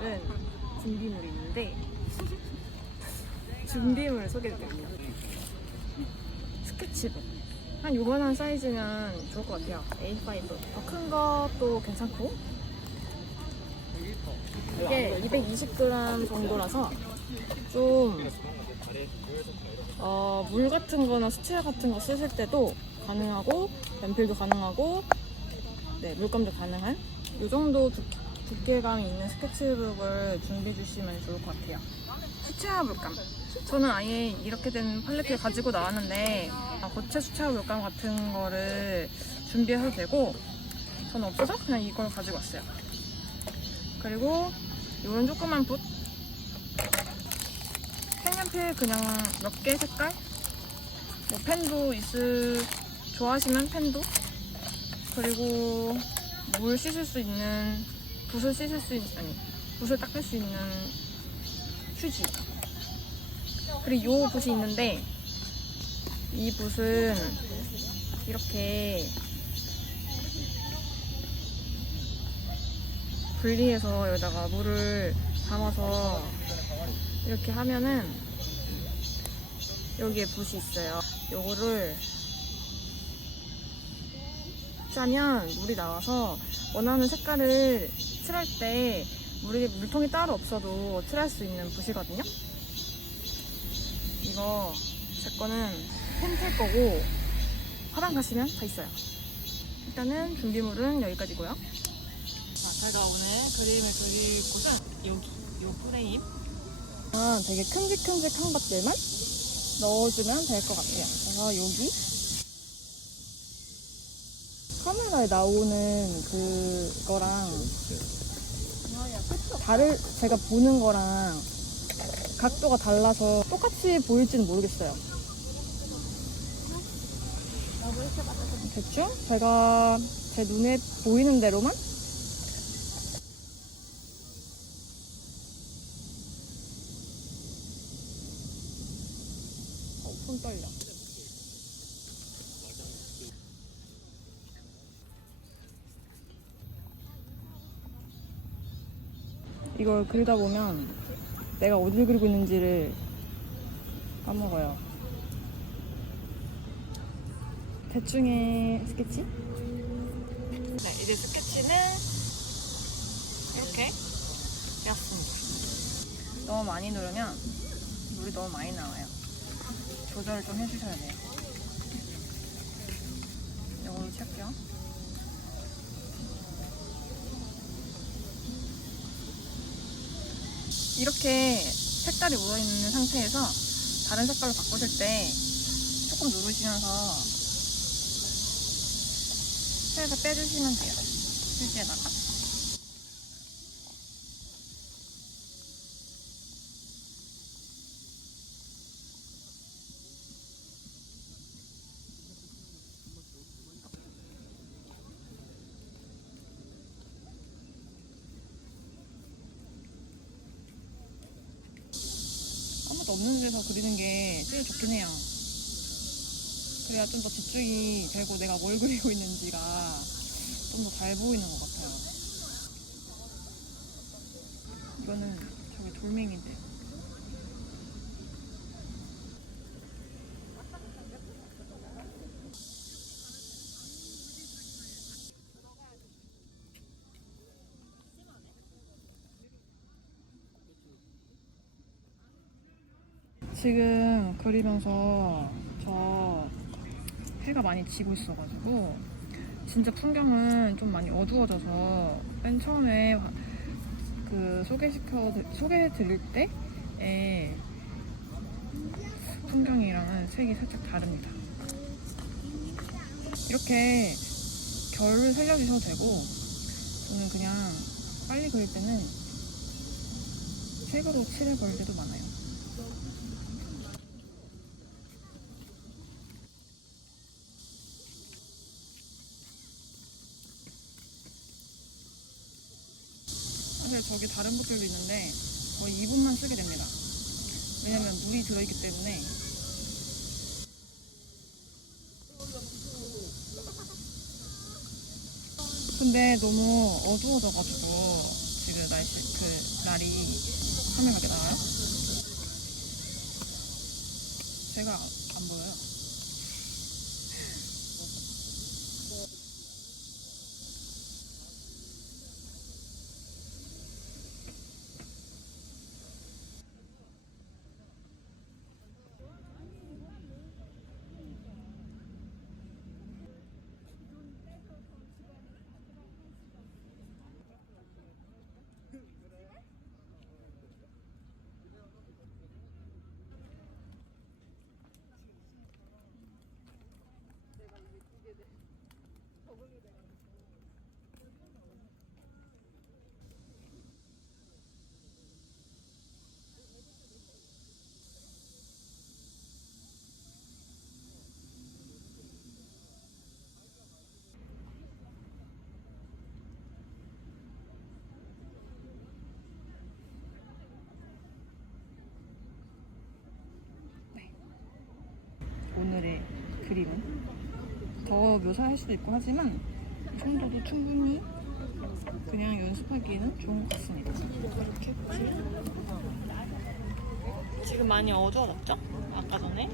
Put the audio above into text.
네. 오늘은 준비물이 있는데 준비물을 소개해드릴게요. 스케치북. 한 요만한 사이즈면 좋을 것 같아요. A5. 더 큰 것도 괜찮고. 이게 220g 정도라서 좀 어, 물 같은 거나 수채 같은 거 쓰실 때도 가능하고 연필도 가능하고 네, 물감도 가능한 이 정도 두께 두께감이 있는 스케치북을 준비해 주시면 좋을 것 같아요. 수채화 물감. 저는 아예 이렇게 된 팔레트를 가지고 나왔는데 아, 고체 수채화 물감 같은 거를 준비해도 되고 저는 없어서 그냥 이걸 가지고 왔어요. 그리고 이런 조그만 붓 색연필 그냥 몇 개 색깔 뭐 펜도 있을 좋아하시면 펜도 그리고 물 씻을 수 있는 붓을 씻을 수 있는 아니 붓을 닦을 수 있는 휴지. 그리고 이 붓이 있는데 이 붓은 이렇게 분리해서 여기다가 물을 담아서 이렇게 하면은 여기에 붓이 있어요. 요거를 짜면 물이 나와서 원하는 색깔을 칠할 때 물이, 물통이 따로 없어도 칠할 수 있는 붓이거든요. 이거 제 거는 펜틀 거고 화장 가시면 다 있어요. 일단은 준비물은 여기까지고요. 자, 제가 오늘 그림을 그릴 곳은 여기, 요 프레임. 아, 되게 큼직큼직한 것들만 넣어주면 될 것 같아요. 그래서 여기 카메라에 나오는 그거랑 다를 제가 보는 거랑 각도가 달라서 똑같이 보일지는 모르겠어요. 대충 제가 제 눈에 보이는 대로만 어, 손 떨려. 이걸 그리다 보면 내가 어디를 그리고 있는지를 까먹어요. 대충의 스케치? 네, 이제 스케치는 이렇게 되었습니다. 너무 많이 누르면 물이 너무 많이 나와요. 조절을 좀 해주셔야 돼요. 이걸로 칠게요. 이렇게 색깔이 묻어있는 상태에서 다른 색깔로 바꾸실 때 조금 누르시면서 살살 빼주시면 돼요. 휴지에다가. 아무도 없는 데서 그리는 게 제일 좋긴 해요. 그래야 좀 더 집중이 되고 내가 뭘 그리고 있는지가 좀 더 잘 보이는 것 같아요. 이거는 저기 돌멩인데. 지금 그리면서 저 해가 많이 지고 있어가지고 진짜 풍경은 좀 많이 어두워져서 맨 처음에 화- 그 소개시켜 소개해 드릴 때의 풍경이랑은 색이 살짝 다릅니다. 이렇게 결을 살려주셔도 되고 저는 그냥 빨리 그릴 때는 색으로 칠해 버릴 때도 많아요. 사실 저기 다른 것들도 있는데 거의 2분만 쓰게 됩니다. 왜냐면 물이 들어있기 때문에 근데 너무 어두워져가지고 지금 날씨 그 날이 화면하게 나와요? 제가 안 보여요. 오늘의 그림은 더 묘사할 수도 있고 하지만 이 정도도 충분히 그냥 연습하기에는 좋은 것 같습니다. 지금 많이 어두워졌죠? 아까 전에